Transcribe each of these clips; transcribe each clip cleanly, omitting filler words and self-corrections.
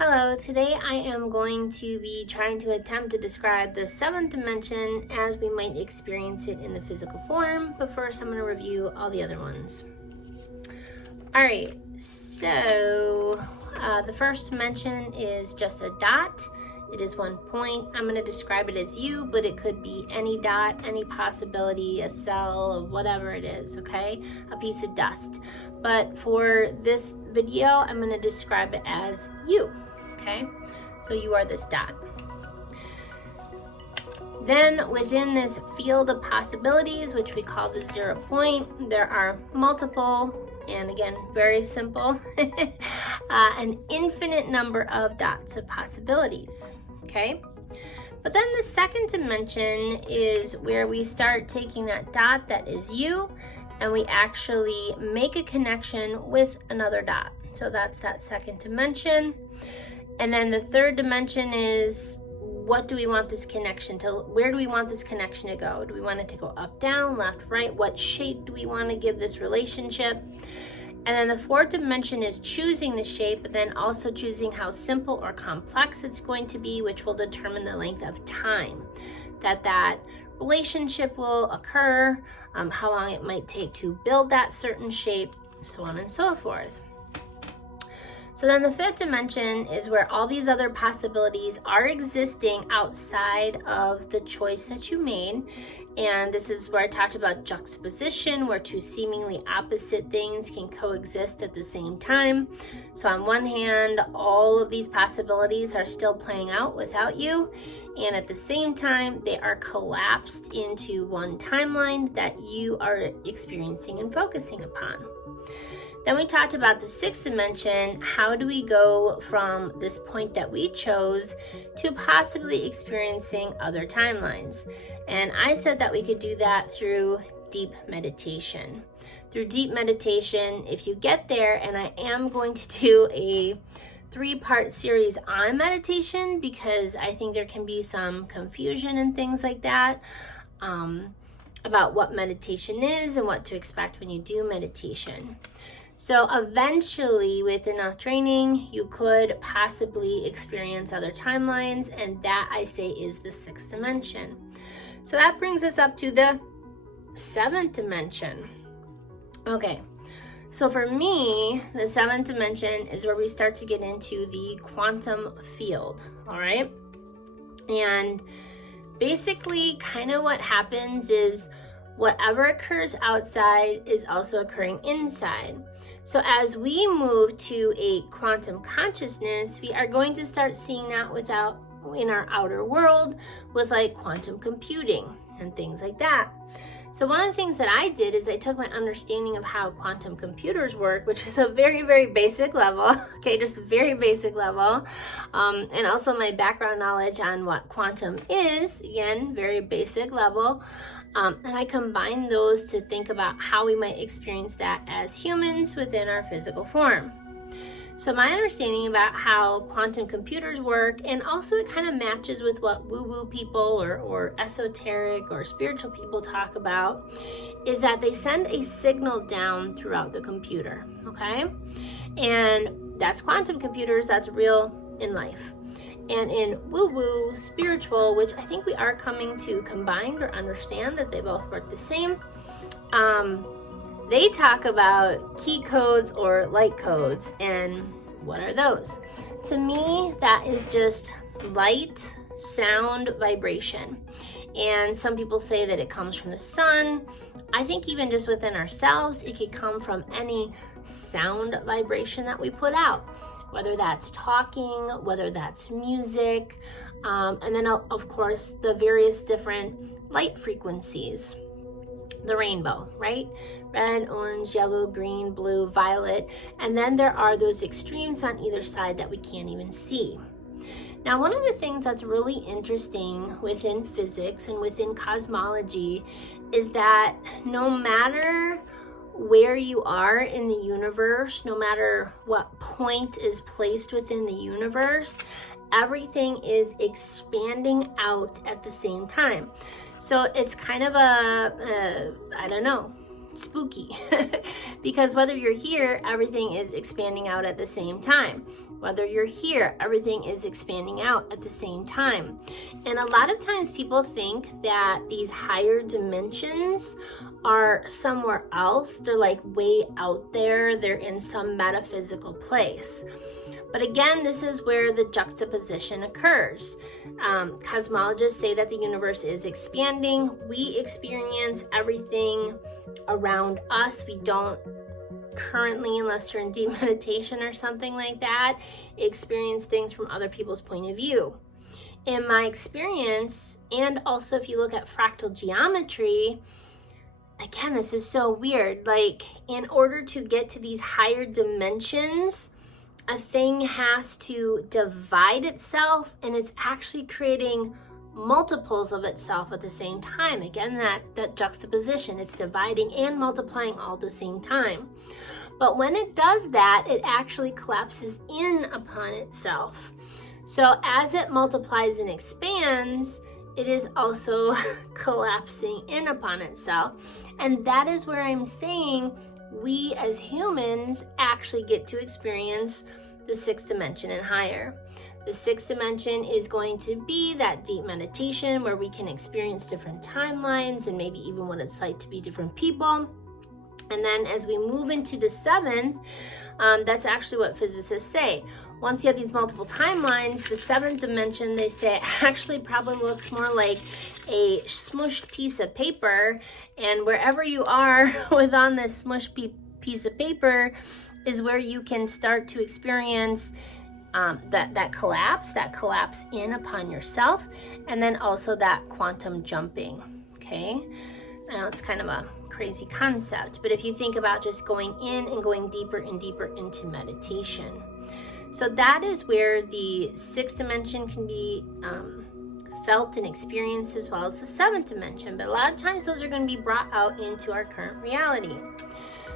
Hello, today I am going to be trying to attempt to describe the seventh dimension as we might experience it in the physical form, but first I'm going to review all the other ones. Alright, so the first dimension is just a dot. It is 1 point. I'm going to describe it as you, but it could be any dot, any possibility, a cell, whatever it is, okay? A piece of dust. But for this video, I'm going to describe it as you, okay? So you are this dot. Then within this field of possibilities, which we call the 0 point, there are multiple, and again, very simple, an infinite number of dots of possibilities, okay? But then the second dimension is where we start taking that dot that is you, and we actually make a connection with another dot. So that's that second dimension. And then the third dimension is, what do we want this connection to, where do we want this connection to go? Do we want it to go up, down, left, right? What shape do we want to give this relationship? And then the fourth dimension is choosing the shape, but then also choosing how simple or complex it's going to be, which will determine the length of time that relationship will occur, how long it might take to build that certain shape, so on and so forth. So then the fifth dimension is where all these other possibilities are existing outside of the choice that you made. And this is where I talked about juxtaposition, where two seemingly opposite things can coexist at the same time. So on one hand, all of these possibilities are still playing out without you. And at the same time, they are collapsed into one timeline that you are experiencing and focusing upon. Then we talked about the sixth dimension. How do we go from this point that we chose to possibly experiencing other timelines? And I said that we could do that through deep meditation. Through deep meditation, if you get there, and I am going to do a 3-part series on meditation because I think there can be some confusion and things like that about what meditation is and what to expect when you do meditation. So eventually, with enough training, you could possibly experience other timelines, and that, I say, is the sixth dimension. So that brings us up to the seventh dimension. Okay, so for me, the seventh dimension is where we start to get into the quantum field, all right? And basically, kind of what happens is whatever occurs outside is also occurring inside. So as we move to a quantum consciousness, we are going to start seeing that in our outer world with like quantum computing and things like that. So one of the things that I did is I took my understanding of how quantum computers work, which is a very, very basic level, okay, just very basic level, and also my background knowledge on what quantum is, again, very basic level. And I combine those to think about how we might experience that as humans within our physical form. So my understanding about how quantum computers work, and also it kind of matches with what woo-woo people or esoteric or spiritual people talk about, is that they send a signal down throughout the computer, okay? And that's quantum computers, that's real in life. And in woo-woo, spiritual, which I think we are coming to combine or understand that they both work the same, they talk about key codes or light codes. And what are those? To me, that is just light, sound, vibration. And some people say that it comes from the sun. I think even just within ourselves, it could come from any sound vibration that we put out, whether that's talking, whether that's music, and then of course the various different light frequencies. The rainbow, right? Red, orange, yellow, green, blue, violet, and then there are those extremes on either side that we can't even see. Now, one of the things that's really interesting within physics and within cosmology is that no matter where you are in the universe, no matter what point is placed within the universe, everything is expanding out at the same time. So it's kind of I don't know, spooky because whether you're here, everything is expanding out at the same time. Whether you're here, everything is expanding out at the same time. And a lot of times people think that these higher dimensions are somewhere else. They're like way out there. They're in some metaphysical place. But again, this is where the juxtaposition occurs. Cosmologists say that the universe is expanding. We experience everything around us. We don't currently, unless you're in deep meditation or something like that, experience things from other people's point of view. In my experience, and also if you look at fractal geometry, again, this is so weird. Like, in order to get to these higher dimensions, a thing has to divide itself, and it's actually creating multiples of itself at the same time. Again, that juxtaposition, it's dividing and multiplying all at the same time. But when it does that, it actually collapses in upon itself. So as it multiplies and expands, it is also collapsing in upon itself. And that is where I'm saying we as humans actually get to experience the sixth dimension and higher. The sixth dimension is going to be that deep meditation where we can experience different timelines and maybe even what it's like to be different people. And then as we move into the seventh, that's actually what physicists say. Once you have these multiple timelines, the seventh dimension, they say, actually probably looks more like a smushed piece of paper. And wherever you are within this smushed piece of paper is where you can start to experience that collapse in upon yourself, and then also that quantum jumping. Okay, I know it's kind of a crazy concept, but if you think about just going in and going deeper and deeper into meditation, so that is where the sixth dimension can be felt and experienced, as well as the seventh dimension. But a lot of times those are going to be brought out into our current reality.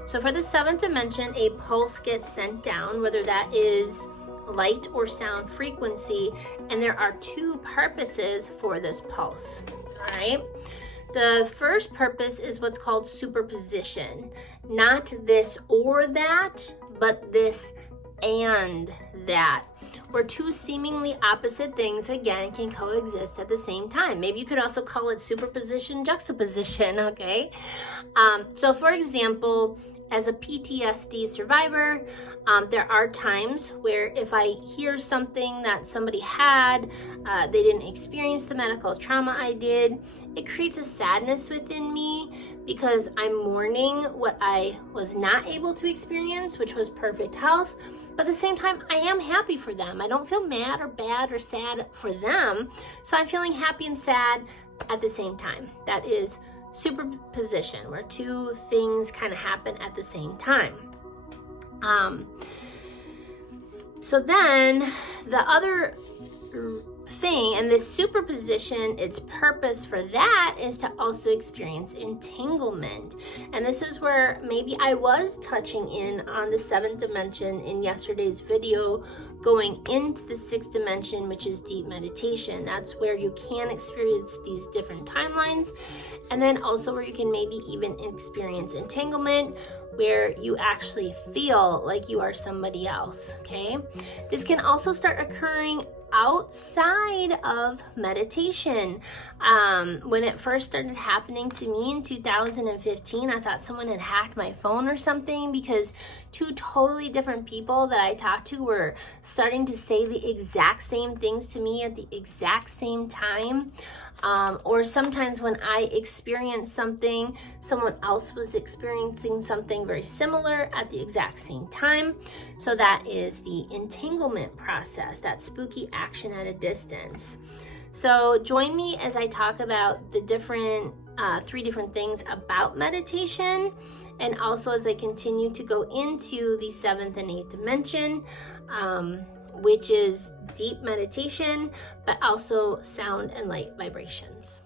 So for the seventh dimension, a pulse gets sent down, whether that is light or sound frequency, and there are two purposes for this pulse. All right. The first purpose is what's called superposition. Not this or that, but this and that, where two seemingly opposite things, again, can coexist at the same time. Maybe you could also call it superposition, juxtaposition, okay? So for example, as a PTSD survivor, there are times where if I hear something that somebody had, they didn't experience the medical trauma I did, it creates a sadness within me because I'm mourning what I was not able to experience, which was perfect health. But at the same time, I am happy for them. I don't feel mad or bad or sad for them. So I'm feeling happy and sad at the same time. That is superposition, where two things kind of happen at the same time. So then the other thing, and this superposition, its purpose for that is to also experience entanglement. And this is where maybe I was touching in on the seventh dimension in yesterday's video, going into the sixth dimension, which is deep meditation. That's where you can experience these different timelines, and then also where you can maybe even experience entanglement, where you actually feel like you are somebody else. Okay, this can also start occurring outside of meditation. When it first started happening to me in 2015, I thought someone had hacked my phone or something, because two totally different people that I talked to were starting to say the exact same things to me at the exact same time. Or sometimes when I experienced something, someone else was experiencing something very similar at the exact same time. So that is the entanglement process, that spooky action at a distance. So join me as I talk about the different, three different things about meditation, and also as I continue to go into the seventh and eighth dimension, which is deep meditation, but also sound and light vibrations.